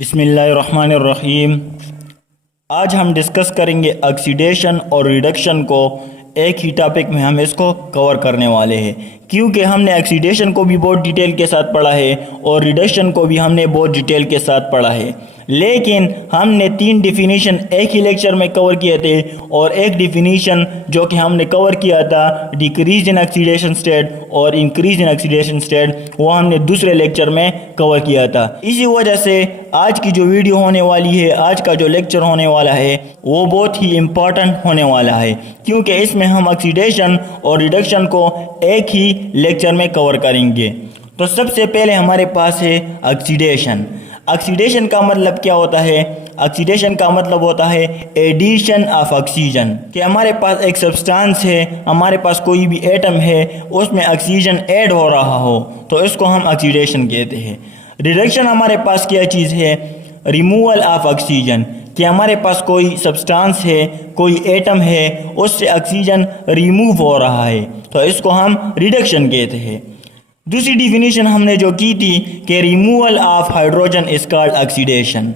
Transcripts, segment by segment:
बिस्मिल्लाहिर्रहमानिर्रहीम। आज हम डिस्कस करेंगे ऑक्सीडेशन और रिडक्शन को। एक ही टॉपिक में हम इसको कवर करने वाले हैं, क्योंकि हमने ऑक्सीडेशन को भी बहुत डिटेल के साथ पढ़ा है और रिडक्शन को भी हमने बहुत डिटेल के साथ पढ़ा है, लेकिन हमने 3 डिफिनीशन एक ही लेक्चर में कवर किए थे और एक डिफिनीशन जो कि हमने कवर किया था डिक्रीज इन ऑक्सीडेशन स्टेट और इंक्रीज इन ऑक्सीडेशन स्टेट, वो हमने दूसरे लेक्चर में कवर किया था। इसी वजह से आज की जो वीडियो होने वाली है, आज का जो लेक्चर होने वाला है, वो बहुत ही इम्पॉर्टेंट होने वाला है, क्योंकि इसमें हम ऑक्सीडेशन और रिडक्शन को एक ही लेक्चर में कवर करेंगे। तो सबसे पहले हमारे पास है ऑक्सीडेशन। ऑक्सीडेशन का मतलब क्या होता है? ऑक्सीडेशन का मतलब होता है एडिशन ऑफ ऑक्सीजन, कि हमारे पास एक सब्सटेंस है, हमारे पास कोई भी एटम है, उसमें ऑक्सीजन ऐड हो रहा हो, तो इसको हम ऑक्सीडेशन कहते हैं। रिडक्शन हमारे पास क्या चीज़ है? रिमूवल ऑफ ऑक्सीजन, कि हमारे पास कोई सब्सटेंस है, कोई एटम है, उससे ऑक्सीजन रिमूव हो रहा है, तो इसको हम रिडक्शन कहते हैं। दूसरी डिफिनीशन हमने जो की थी कि removal of hydrogen is called oxidation.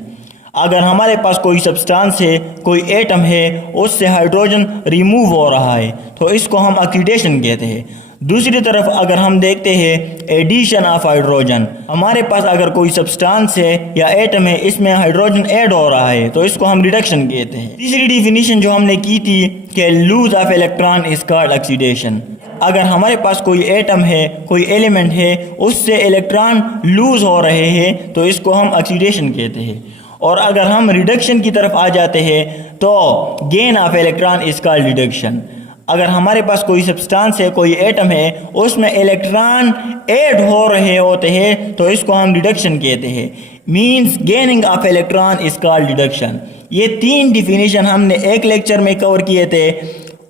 अगर हमारे पास कोई सब्सटेंस है, कोई एटम है, उससे हाइड्रोजन रिमूव हो रहा है, तो इसको हम ऑक्सीडेशन कहते हैं। दूसरी तरफ अगर हम देखते हैं एडिशन ऑफ हाइड्रोजन, हमारे पास अगर कोई सब्सटेंस है या एटम है, इसमें हाइड्रोजन ऐड हो रहा है, तो इसको हम रिडक्शन कहते हैं। तीसरी डिफिनीशन जो हमने की थी कि lose of electron is called oxidation. अगर हमारे पास कोई एटम है, कोई एलिमेंट है, उससे इलेक्ट्रॉन लूज हो रहे हैं, तो इसको हम ऑक्सीडेशन कहते हैं। और अगर हम रिडक्शन की तरफ आ जाते हैं तो gain of electron is called reduction. अगर हमारे पास कोई सब्सटेंस है, कोई एटम है, उसमें इलेक्ट्रॉन ऐड हो रहे होते हैं, तो इसको हम रिडक्शन कहते हैं। Means gaining of electron is called reduction. ये 3 डिफिनीशन हमने एक लेक्चर में कवर किए थे,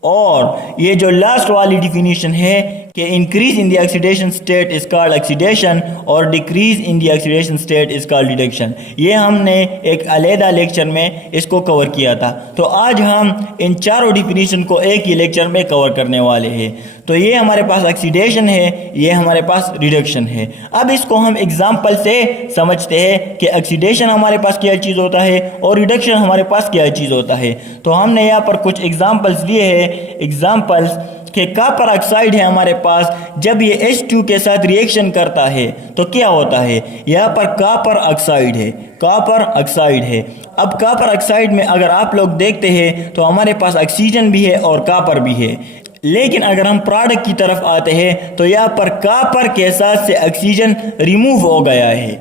और ये जो लास्ट वाली डिफिनीशन है कि increase in the oxidation state is called oxidation और decrease in the oxidation state is called reduction, ये हमने एक अलहदा लेक्चर में इसको कवर किया था। तो आज हम इन चारों डिफिनीशन को एक ही लेक्चर में कवर करने वाले हैं। तो ये हमारे पास ऑक्सीडेशन है, ये हमारे पास रिडक्शन है। अब इसको हम एग्जाम्पल से समझते हैं कि ऑक्सीडेशन हमारे पास क्या चीज़ होता है और रिडक्शन हमारे पास क्या चीज़ होता है। तो हमने यहाँ पर कुछ एग्जाम्पल्स लिए हैं। एग्जाम्पल्स कि कॉपर ऑक्साइड है हमारे पास, जब ये H2 के साथ रिएक्शन करता है तो क्या होता है? यहाँ पर कॉपर ऑक्साइड है, कॉपर ऑक्साइड है। अब कॉपर ऑक्साइड में अगर आप लोग देखते हैं तो हमारे पास ऑक्सीजन भी है और कॉपर भी है, लेकिन अगर हम प्रोडक्ट की तरफ आते हैं तो यहाँ पर कॉपर के साथ से ऑक्सीजन रिमूव हो गया है।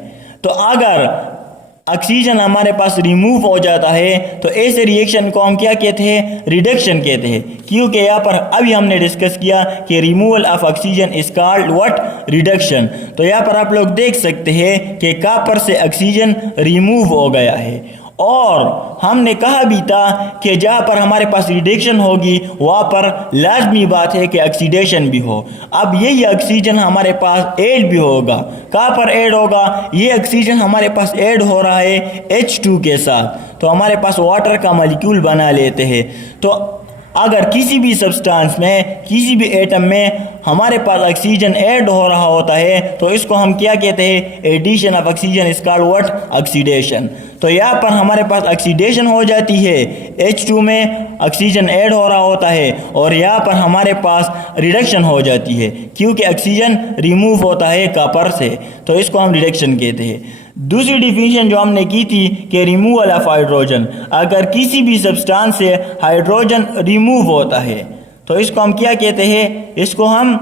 तो अगर ऑक्सीजन हमारे पास रिमूव हो जाता है तो ऐसे रिएक्शन को हम क्या कहते हैं? रिडक्शन कहते हैं, क्योंकि यहाँ पर अभी हमने डिस्कस किया कि removal of oxygen is called what? Reduction. तो यहाँ पर आप लोग देख सकते हैं कि कॉपर से ऑक्सीजन रिमूव हो गया है, और हमने कहा भी था कि जहाँ पर हमारे पास रिडक्शन होगी वहाँ पर लाजमी बात है कि ऑक्सीडेशन भी हो। अब यही ऑक्सीजन हमारे पास ऐड भी होगा, कहाँ पर ऐड होगा? ये ऑक्सीजन हमारे पास ऐड हो रहा है H2 के साथ, तो हमारे पास वाटर का मॉलिक्यूल बना लेते हैं। तो अगर किसी भी सब्सटेंस में, किसी भी एटम में हमारे पास ऑक्सीजन ऐड हो रहा होता है, तो इसको हम क्या कहते हैं? Addition of oxygen is called what? Oxidation. तो यहाँ पर हमारे पास ऑक्सीडेशन हो जाती है, H2 में ऑक्सीजन ऐड हो रहा होता है, और यहाँ पर हमारे पास रिडक्शन हो जाती है, क्योंकि ऑक्सीजन रिमूव होता है कॉपर से, तो इसको हम रिडक्शन कहते हैं। दूसरी डिफिनीशन जो हमने की थी कि रिमूवल ऑफ हाइड्रोजन, अगर किसी भी सब्सटेंस से हाइड्रोजन रिमूव होता है तो इसको हम क्या कहते हैं? इसको हम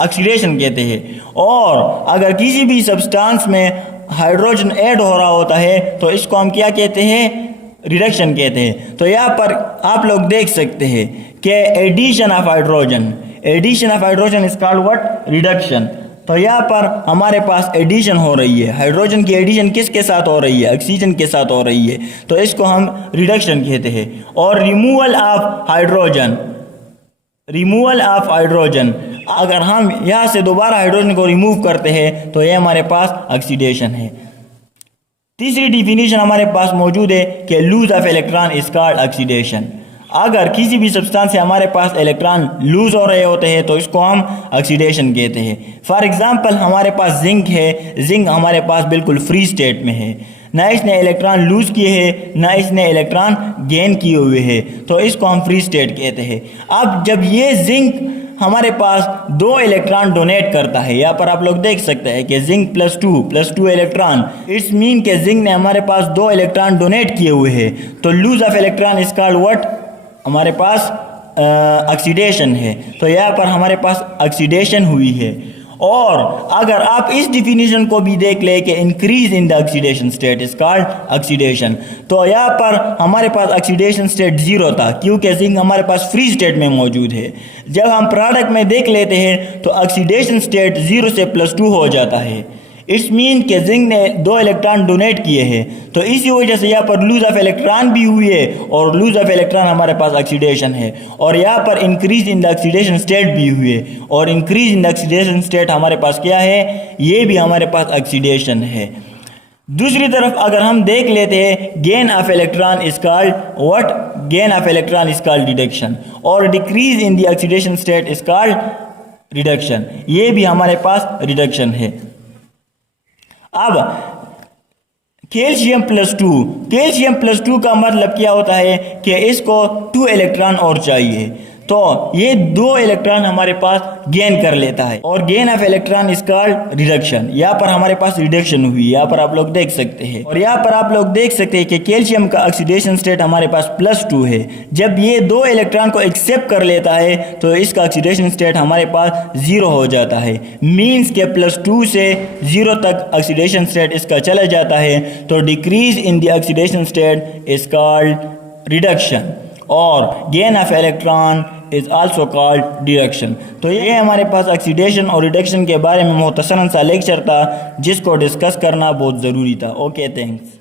ऑक्सीडेशन कहते हैं। और अगर किसी भी सब्सटेंस में हाइड्रोजन ऐड हो रहा होता है तो इसको हम क्या कहते हैं? रिडक्शन कहते हैं। तो यहाँ पर आप लोग देख सकते हैं कि addition of hydrogen, addition of hydrogen is called what? Reduction. तो यहाँ पर हमारे पास एडिशन हो रही है, हाइड्रोजन की एडिशन किसके साथ हो रही है? ऑक्सीजन के साथ हो रही है, तो इसको हम रिडक्शन कहते हैं। और removal of hydrogen, removal of hydrogen, अगर हम यहाँ से दोबारा हाइड्रोजन को रिमूव करते हैं तो ये हमारे पास ऑक्सीडेशन है। तीसरी डिफिनीशन हमारे पास मौजूद है कि lose of electron is called oxidation. अगर किसी भी सब्सटेंस से हमारे पास इलेक्ट्रॉन लूज हो रहे होते हैं तो इसको हम ऑक्सीडेशन कहते हैं। फॉर एग्जांपल हमारे पास जिंक है, जिंक हमारे पास बिल्कुल फ्री स्टेट में है, ना इसने इलेक्ट्रॉन लूज किए हैं ना इसने इलेक्ट्रॉन गेन किए हुए हैं, तो इसको हम फ्री स्टेट कहते हैं। अब जब ये जिंक हमारे पास 2 इलेक्ट्रॉन डोनेट करता है, यहाँ पर आप लोग देख सकते हैं कि zinc plus two electron, it's mean के जिंक ने हमारे पास 2 इलेक्ट्रॉन डोनेट किए हुए हैं, तो lose of electron is called what, हमारे पास ऑक्सीडेशन है। तो यहाँ पर हमारे पास ऑक्सीडेशन हुई है। और अगर आप इस डिफिनीशन को भी देख ले कि increase in the oxidation state is called oxidation, तो यहाँ पर हमारे पास ऑक्सीडेशन स्टेट 0 था क्योंकि जिंक हमारे पास फ्री स्टेट में मौजूद है। जब हम प्रोडक्ट में देख लेते हैं तो ऑक्सीडेशन स्टेट 0 से +2 हो जाता है। इट्स मीन के जिंक ने 2 इलेक्ट्रॉन डोनेट किए हैं, तो इसी वजह से यहाँ पर लूज ऑफ इलेक्ट्रॉन भी हुई है और लूज ऑफ इलेक्ट्रॉन हमारे पास ऑक्सीडेशन है। और यहाँ पर increase in the oxidation state भी हुई है, और increase in the oxidation state हमारे पास क्या है, ये भी हमारे पास ऑक्सीडेशन है। दूसरी तरफ अगर हम देख लेते हैं gain of electron is called what, gain of electron is called reduction, और decrease in the oxidation state is called reduction, ये भी हमारे पास रिडक्शन है। अब कैल्शियम प्लस टू का मतलब क्या होता है कि इसको 2 इलेक्ट्रॉन और चाहिए, तो ये 2 इलेक्ट्रॉन हमारे पास गेन कर लेता है, और gain of electron is called reduction. यहाँ पर हमारे पास रिडक्शन हुई, यहाँ पर आप लोग देख सकते हैं। और यहाँ पर आप लोग देख सकते हैं कि कैल्शियम का ऑक्सीडेशन स्टेट हमारे पास +2 है। जब ये 2 इलेक्ट्रॉन को एक्सेप्ट कर लेता है तो इसका ऑक्सीडेशन स्टेट हमारे पास 0 हो जाता है। मीन्स के +2 से 0 तक ऑक्सीडेशन स्टेट इसका चला जाता है, तो decrease in the oxidation state is called reduction, और gain of electron is also called deduction. तो ये हमारे पास ऑक्सीडेशन और रिडक्शन के बारे में मुख्तसरन सा लेक्चर था जिसको डिस्कस करना बहुत ज़रूरी था। Okay, thanks.